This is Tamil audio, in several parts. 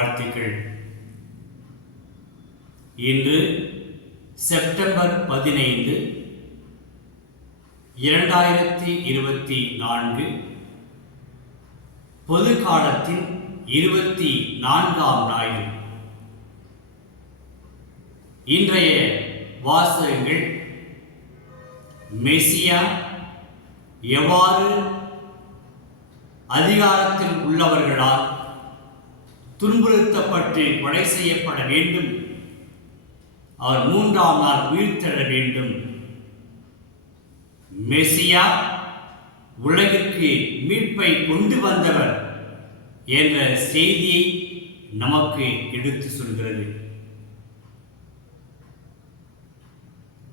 வாழ்த்துக்கள். இன்று செப்டம்பர் பதினைந்து இரண்டாயிரத்தி இருபத்தி நான்கு பொது காலத்தின் இருபத்தி நான்காம் ஞாயிறு. இன்றைய வாசகங்கள் மெசியா எவ்வாறு அதிகாரத்தில் உள்ளவர்களால் துன்புறுத்தப்பட்டு கொலை செய்யப்பட வேண்டும். அவர் மூன்றாம் நாள் உயிர்த்தெழ வேண்டும். மெசியா உலகிற்கு மீட்பை கொண்டு வந்தவர் என்ற செய்தியை நமக்கு எடுத்து சொல்கிறது.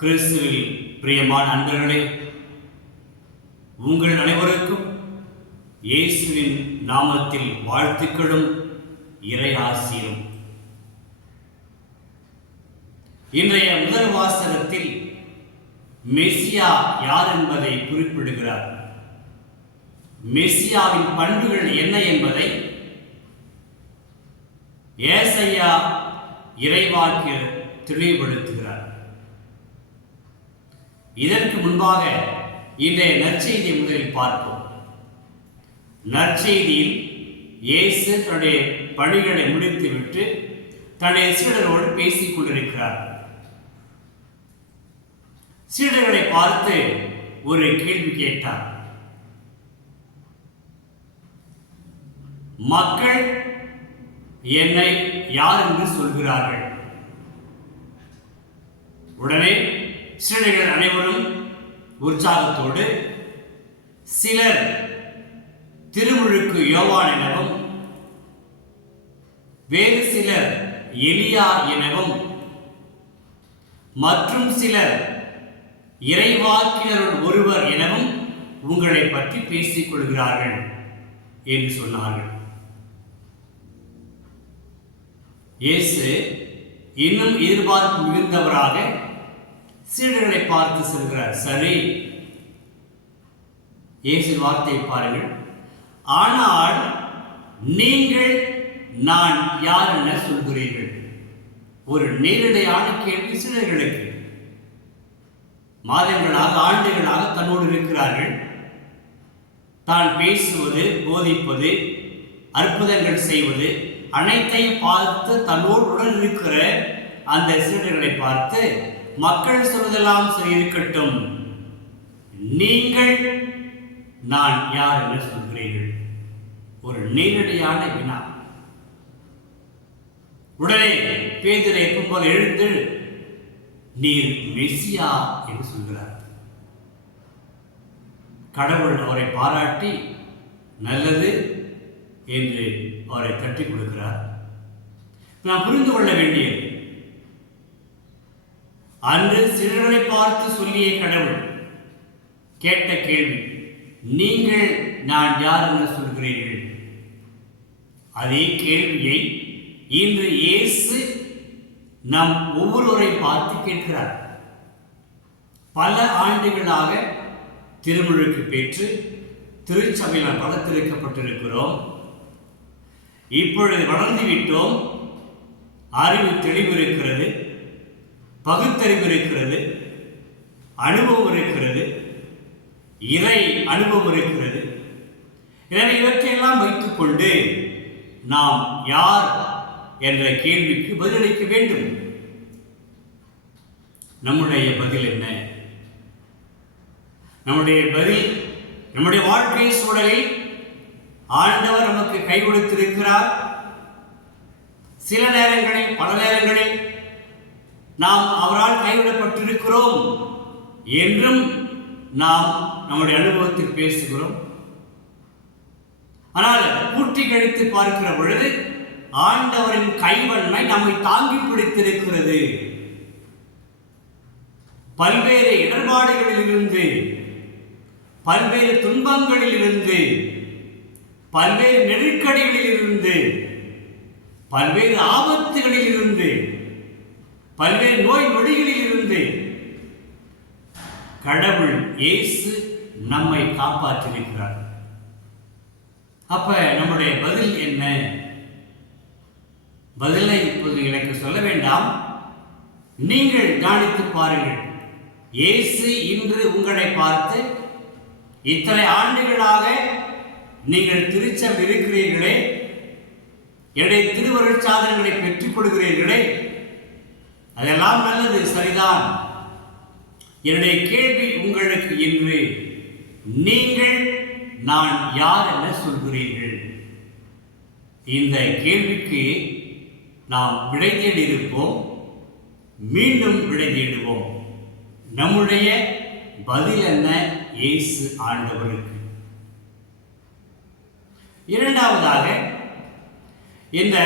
கிறிஸ்துவில் பிரியமான அன்பர்களே உங்கள் அனைவருக்கும் இயேசுவின் நாமத்தில் வாழ்த்துக்களும் இறையாசியும் இன்றைய முதல் வாசகத்தில் மெசியா யார் என்பதை குறிப்பிடுகிறார். மெசியாவின் பண்புகள் என்ன என்பதை ஏசையா இறைவாக்கியர் தெளிவுபடுத்துகிறார். இதற்கு முன்பாக இன்றைய நற்செய்தியை முதலில் பார்ப்போம். நற்செய்தியில் இயேசு தன்னுடைய பணிகளை முடித்துவிட்டு தன்னுடைய சீடரோடு பேசிக் கொண்டிருக்கிறார். சீடர்களை பார்த்து ஒரு கேள்வி கேட்டார். மக்கள் என்னை யார் என்று சொல்கிறார்கள்? உடனே சீடர்கள் அனைவரும் உற்சாகத்தோடு சிலர் திருமுழுக்கு யோவான் எனவும் வேறு சிலர் எலியா எனவும் மற்றும் சிலர் இறைவாக்கினருள் ஒருவர் எனவும் உங்களை பற்றி பேசிக் கொள்கிறார்கள் என்று சொன்னார்கள். இயேசு இன்னும் எதிர்பார்ப்பு மிகுந்தவராக சீடர்களை பார்த்து செல்கிறார் சரி இயேசு வார்த்தையை பாருங்கள். ஆனால் நீங்கள் நான் யார் என சொல்கிறீர்கள்? ஒரு நேரடியான கேள்வி சிலர்களுக்கு. மாதங்களாக ஆண்டுகளாக தன்னோடு இருக்கிறார்கள். தான் பேசுவது போதிப்பது அற்புதங்கள் செய்வது அனைத்தையும் பார்த்து தன்னோடு உடன் இருக்கிற அந்த சீடர்களை பார்த்து மக்கள் சொல்வதெல்லாம் சரி இருக்கட்டும் நீங்கள் நான் யார் என்று சொல்கிறீர்கள்? ஒரு நேரடியான வினா. உடனே பேதிரை போல் எழுந்து நீர் மெசியா என்று சொல்கிறார். கடவுள் அவரை பாராட்டி நல்லது என்று அவரை தட்டி கொடுக்கிறார். நாம் புரிந்து கொள்ள வேண்டியது அன்று சிறுகளை பார்த்து சொல்லிய கடவுள் கேட்ட கேள்வி நீங்கள் நான் யார் என்று சொல்கிறீர்கள்? அதே கேள்வியை இன்று இயேசு நம் ஒவ்வொருவரை பார்த்து கேட்கிறார். பல ஆண்டுகளாக திருமுழுக்கு பெற்று திருச்சபையில் வளர்த்திருக்கப்பட்டிருக்கிறோம். இப்பொழுது வளர்ந்து விட்டோம் அறிவு தெளிவு இருக்கிறது பகுத்தறிவு இருக்கிறது அனுபவம் இருக்கிறது இறை அனுபவம் இருக்கிறது. எனவே இவற்றையெல்லாம் வைத்துக்கொண்டு நாம் யார் என்ற கேள்விக்கு பதிலளிக்க வேண்டும். நம்முடைய பதில் என்ன? நம்முடைய பதில் நம்முடைய வாழ்க்கை சூழலில் ஆண்டவர் நமக்கு கை கொடுத்திருக்கிறார். சில நேரங்களில் பல நேரங்களில் நாம் அவரால் கைவிடப்பட்டிருக்கிறோம் என்றும் நாம் நம்முடைய அனுபவத்தில் பேசுகிறோம். ஆனால் பூட்டி கழித்து பார்க்கிற பொழுது ஆண்டவரின் கைவன்மை நம்மை தாங்கி பிடித்திருக்கிறது. பல்வேறு இடர்பாடுகளிலிருந்து பல்வேறு துன்பங்களிலிருந்து பல்வேறு நெருக்கடிகளிலிருந்து பல்வேறு ஆபத்துகளிலிருந்து பல்வேறு நோய் நொடிகளிலிருந்து கடவுள் இயேசு நம்மை காப்பாற்றிருக்கிறார் அப்ப நம்முடைய பதில் என்ன? பதிலை இப்போது எனக்கு சொல்ல வேண்டாம். நீங்கள் கவனித்து பாருங்கள். இயேசு இன்று உங்களை பார்த்து இத்தனை ஆண்டுகளாக நீங்கள் திருச்சம் இருக்கிறீர்களே என்னுடைய திருவருள் சாதனங்களை பெற்றுக் கொள்கிறீர்களே அதெல்லாம் நல்லது சரிதான். என்னுடைய கேள்வி உங்களுக்கு இன்று நீங்கள் நான் யார் என சொல்கிறீர்கள்? இந்த கேள்விக்கு நாம் விடை தேடி இருப்போம் மீண்டும் விடை தேடுவோம். நம்முடைய பதில் என்ன? இயேசு ஆண்டவருக்கு. இரண்டாவதாக இந்த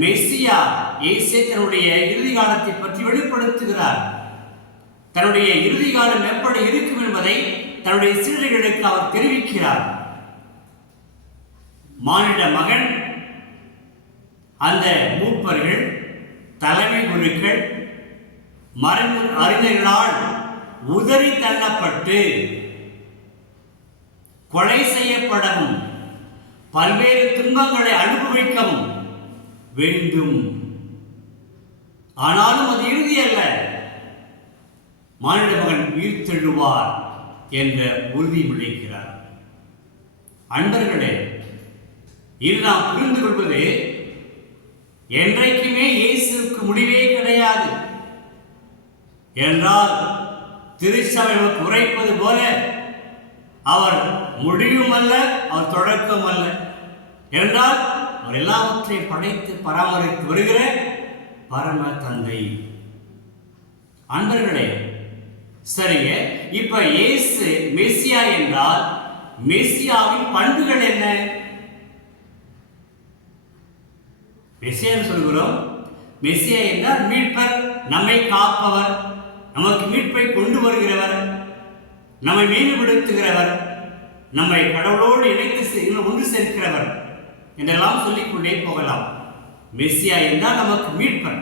மெஸ்ஸியா இயேசு தன்னுடைய இறுதி காலத்தை பற்றி வெளிப்படுத்துகிறார். தன்னுடைய இறுதி காலம் எப்படி இருக்கும் என்பதை தன்னுடைய சீடர்களுக்கு அவர் தெரிவிக்கிறார். மானிட மகன் அந்த மூப்பர்கள் தலைமை குருக்கள் மறைமுன் அறிஞர்களால் உதறி தள்ளப்பட்டு கொலை செய்யப்படவும் பல்வேறு துன்பங்களை அனுபவிக்கவும் வேண்டும். ஆனாலும் அது இறுதி அல்ல. மானிட மகன் உயிர்த்தெழுவார் என்ற உறுதிமொழிக்கிறார் அன்பர்களே இது நாம் புரிந்து கொள்வது என்றைக்குமே இயேசுக்கு முடிவே கிடையாது. என்றால் திருச்சபை நமக்கு உரைப்பது போல அவர் முடிவும் அல்ல அவர் தொடக்கம் அல்ல என்றால் அவர் எல்லாவற்றையும் படைத்து பராமரித்து வருகிற பரம தந்தை. அன்பர்களே சரிங்க. இப்ப இயேசு மெஸ்ஸியா என்றால் மெஸ்ஸியாவின் பண்புகள் என்ன? மெஸ்ஸியான்னு சொல்கிறோம் மெஸ்ஸியா என்றால் மீட்பர் நம்மை காப்பவர் நமக்கு மீட்பை கொண்டு வருகிறவர் நம்மை மேம்படுத்துகிறவர் நம்மை கடவுளோடு இணைத்து ஒன்று சேர்க்கிறவர் என்றெல்லாம் சொல்லிக்கொண்டே போகலாம். மெஸ்ஸியா என்றால் நமக்கு மீட்பர்.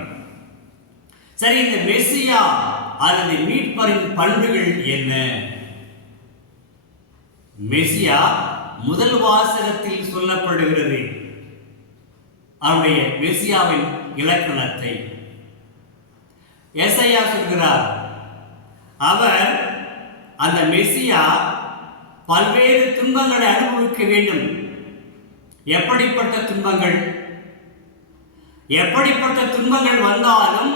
சரி இந்த மெஸ்ஸியா அல்லது மீட்பரின் பண்புகள் என்ன? மெஸ்ஸியா முதல் வாசகத்தில் சொல்லப்படுகிறது. அவருடைய மெஸ்ஸியாவின் இலக்கணத்தை. எஸ்ஐயா சொல்கிறார் அவர் அந்த மெஸ்ஸியா பல்வேறு துன்பங்களை அனுபவிக்க வேண்டும். எப்படிப்பட்ட துன்பங்கள்? எப்படிப்பட்ட துன்பங்கள் வந்தாலும்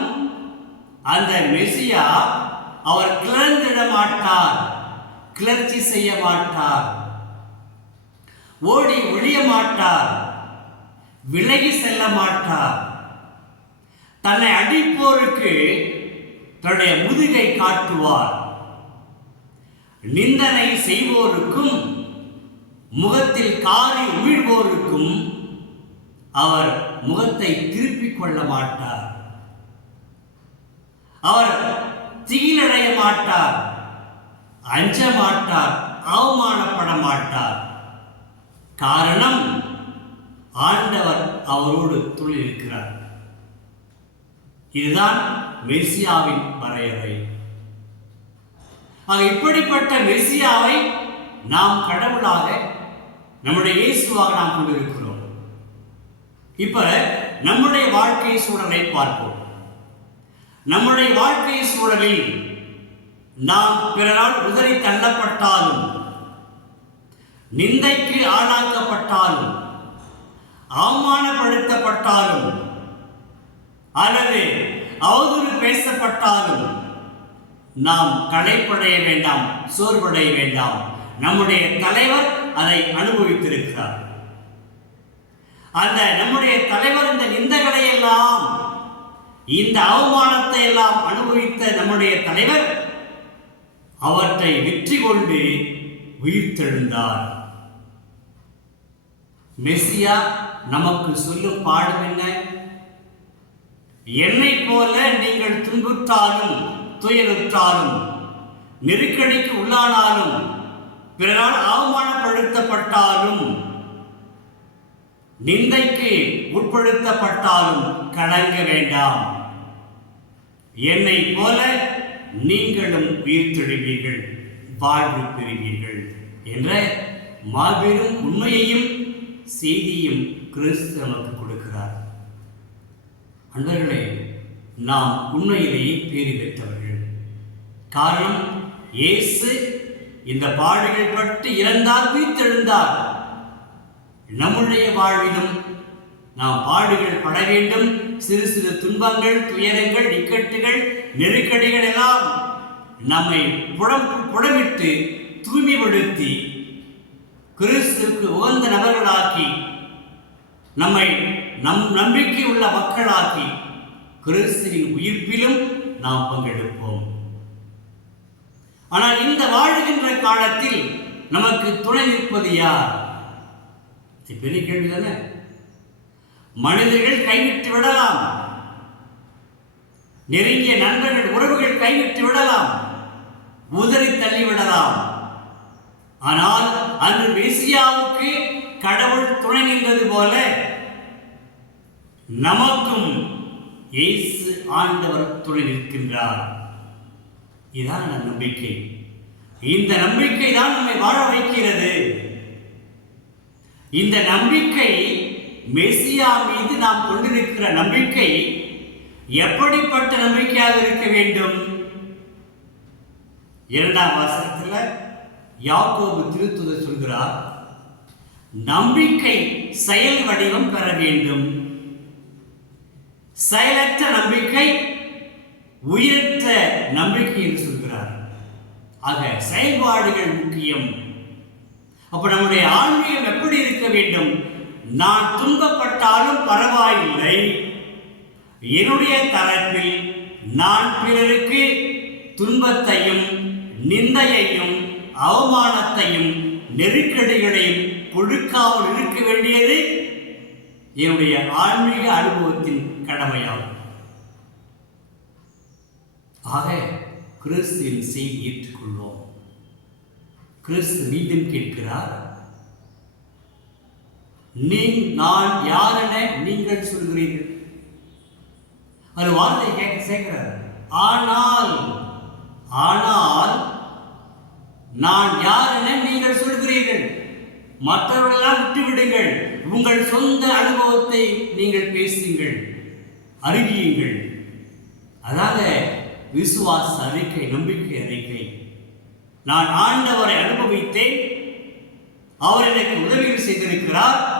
அந்த மெசியா அவர் கிளர்ந்திட மாட்டார் கிளர்ச்சி செய்ய மாட்டார் ஓடி ஒழிய மாட்டார் விலகி செல்ல மாட்டார். தன்னை அடிப்போருக்கு தன்னுடைய முதுகை காட்டுவார். நிந்தனை செய்வோருக்கும் முகத்தில் காரி உமிழ்வோருக்கும் அவர் முகத்தை திருப்பிக் கொள்ள மாட்டார். அவர் திகிலடைய மாட்டார் அஞ்ச மாட்டார் அவமானப்பட மாட்டார். காரணம் ஆண்டவர் அவரோடு துளிர்க்கிறார். இதுதான் மெசியாவின் வரையறை. ஆக இப்படிப்பட்ட மெசியாவை நாம் கடவுளாக நம்முடைய இயேசுவாக நாம் கொண்டிருக்கிறோம். இப்ப நம்முடைய வாழ்க்கை சூழலை பார்ப்போம். நம்முடைய வாழ்க்கை சூழலில் நாம் பிறரால் உதறி தள்ளப்பட்டாலும் நிந்தைக்கு ஆளாக்கப்பட்டாலும் அவமானப்படுத்தப்பட்டாலும் அல்லது அவதூறு பேசப்பட்டாலும் நாம் களைப்படைய வேண்டாம் சோர்வடைய வேண்டாம். நம்முடைய தலைவர் அதை அனுபவித்திருக்கிறார். அந்த நம்முடைய தலைவர் இந்த நிந்தகளை எல்லாம் இந்த அவமானத்தை எல்லாம் அனுபவித்த நம்முடைய தலைவர் அவற்றை வெற்றி கொண்டு உயிர்த்தெழுந்தார். மெஸ்ஸியா நமக்கு சொல்லும் பாடம் என்ன? என்னை போல நீங்கள் துன்புற்றாலும் துயருற்றாலும் நெருக்கடிக்கு உள்ளானாலும் பிறரால் அவமானப்படுத்தப்பட்டாலும் நிந்தைக்கு உட்படுத்தப்பட்டாலும் கலங்க வேண்டாம். என்னை போல நீங்களும் உயிர்த்தெழுவீர்கள் வாழ்வு பெறுவீர்கள் என்ற மாபெரும் உண்மையையும் செய்தியும் கிறிஸ்து நமக்கு கொடுக்கிறார். அன்பர்களே நாம் உண்மையிலேயே பேரி பெற்றவர்கள். காரணம் இயேசு இந்த பாடுகள் பட்டு இறந்தார் உயிர்த்தெழுந்தார் நம்முடைய வாழ்விலும் நாம் பாடுகள் பட வேண்டும். சிறு சிறு துன்பங்கள் துயரங்கள் இக்கட்டுகள் நெருக்கடிகள் எல்லாம் நம்மை புடம் புடமிட்டு தூய்மைப்படுத்தி கிறிஸ்துக்கு உகந்த நபர்களாக்கி நம்மை நம் நம்பிக்கை உள்ள மக்களாக்கி கிறிஸ்துவின் உயிர்ப்பிலும் நாம் பங்கெடுப்போம். ஆனால் இந்த வாழுகின்ற காலத்தில் நமக்கு துணை நிற்பது யார்? பெரிய கேள்வி தானே? மனிதர்கள் கைவிட்டு விடலாம். நெருங்கிய நண்பர்கள் உறவுகள் கைவிட்டு விடலாம். உதறி தள்ளிவிடலாம் ஆனால் அன்று மெசியாவுக்கு கடவுள் துணை நின்றது போல நமக்கும் இயேசு ஆண்டவர் துணை நிற்கின்றார். இதுதான் நம்பிக்கை. இந்த நம்பிக்கை தான் நம்மை வாழ வைக்கிறது. இந்த நம்பிக்கை மெசியா மீது நாம் கொண்டிருக்கிற நம்பிக்கை எப்படிப்பட்ட நம்பிக்கையாக இருக்க வேண்டும்? இரண்டாம் வாசகத்தில் யாக்கோபு திருத்துதர் சொல்கிறார். நம்பிக்கை செயல் வடிவம் பெற வேண்டும். செயலற்ற நம்பிக்கை உயர்த்த நம்பிக்கை என்று சொல்கிறார். ஆக செயல்பாடுகள் முக்கியம். அப்ப நம்முடைய ஆன்மீகம் எப்படி இருக்க வேண்டும்? நான் துன்பப்பட்டாலும் பரவாயில்லை. என்னுடைய தரப்பில் நான் பிறருக்கு துன்பத்தையும் நிந்தையையும் அவமானத்தையும் நெருக்கடிகளையும் கொடுக்காமல் இருக்க வேண்டியது என்னுடைய ஆன்மீக அனுபவத்தின் கடமையாகும். ஆக கிறிஸ்துவின் செய்தி ஏற்றுக்கொள்வோம். கிறிஸ்து மீண்டும் கேட்கிறார் நீ நான் யார் என நீங்கள் சொல்கிறீர்கள்? அது வார்த்தை கேட்க சேர்க்கிறார் ஆனால் ஆனால் நான் யார் என நீங்கள் சொல் மற்றவர்களெல்லாம் விட்டுவிடுங்கள். உங்கள் சொந்த அனுபவத்தை நீங்கள் பேசுங்கள். அறிவியுங்கள். அதாவது விசுவாச அறிக்கை நம்பிக்கை அறிக்கை. நான் ஆண்டவரை அனுபவித்தேன். அவர் எனக்கு உதவிகள் செய்திருக்கிறார்.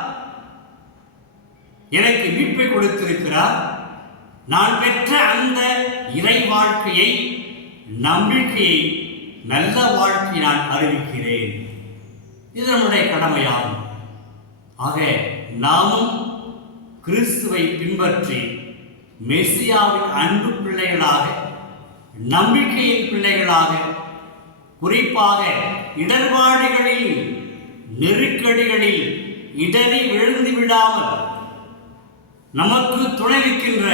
எனக்கு மீட்பை கொடுத்திருக்கிறார். நான் பெற்ற அந்த இறை வாழ்க்கையை நம்பிக்கையை நல்ல வாழ்க்கை நான் அறிவிக்கிறேன். இது நம்முடைய கடமையாகும் ஆக நாமும் கிறிஸ்துவை பின்பற்றி மெஸ்ஸியாவின் அன்பு பிள்ளைகளாக நம்பிக்கையின் பிள்ளைகளாக குறிப்பாக இடர்பாடுகளில் நெருக்கடிகளில் இடறி விழுந்து விடாமல் நமக்கு துணை நிற்கின்ற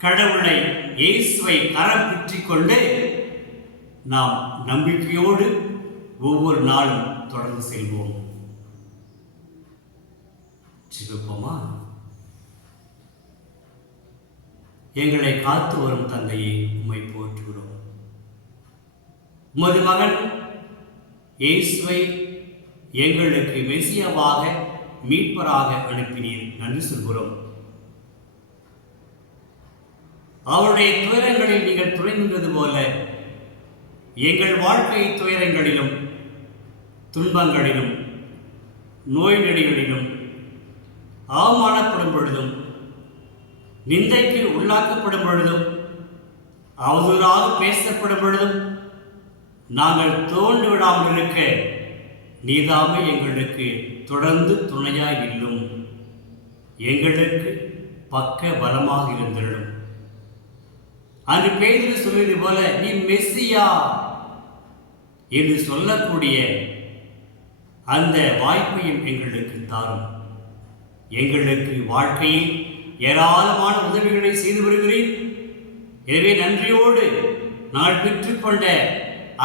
கடவுளை இயேசுவை கரம் கொண்டு நாம் நம்பிக்கையோடு ஒவ்வொரு நாளும் தொடர்ந்து செல்வோம் சிவப்பமா எங்களை காத்து வரும் தந்தையை உம்மை போற்றுகிறோம். உமது மகன் இயேசுவை எங்களுக்கு மெசியாவாக மீட்பராக அனுப்பினீர் நன்றி சொல்கிறோம். அவருடைய துயரங்களில் நீங்கள் துணை நின்றது போல எங்கள் வாழ்க்கை துயரங்களிலும் துன்பங்களிலும் நோய் நெடிகளிலும் அவமானப்படும் பொழுதும் நிந்தைக்கு உள்ளாக்கப்படும் பொழுதும் அவதூறாக பேசப்படும் பொழுதும் நாங்கள் தோண்டு விடாமல் இருக்க நீதாமே எங்களுக்கு தொடர்ந்து துணையாய் நில்லும். எங்களுக்கு பக்க பலமாக இருந்திருக்கும் அன்று பேதில் சொல்வது போல நீ மெஸ்ஸியா? என்று சொல்லக்கூடிய அந்த வாய்ப்பையும் எங்களுக்கு தாரும். எங்களுக்கு வாழ்க்கையில் ஏராளமான உதவிகளை செய்து வருகிறேன். எனவே நன்றியோடு நான் பெற்றுக்கொண்ட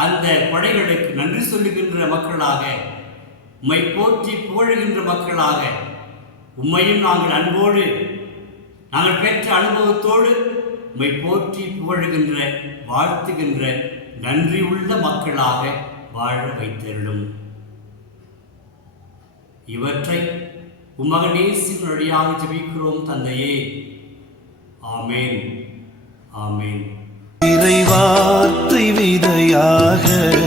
அந்த படைகளுக்கு நன்றி சொல்லுகின்ற மக்களாக உம்மை போற்றி புகழுகின்ற மக்களாக உம்மையும் நாங்கள் அன்போடு நாங்கள் பெற்ற அனுபவத்தோடு உம்மை போற்றி புகழுகின்ற வாழ்த்துகின்ற நன்றி உள்ள மக்களாக வாழ வைத்தருளும். இவற்றை உமகனேசின் வழியாக ஜபிக்கிறோம் தந்தையே. ஆமேன். ஆமேன். இறைவார்த்தை விதையாக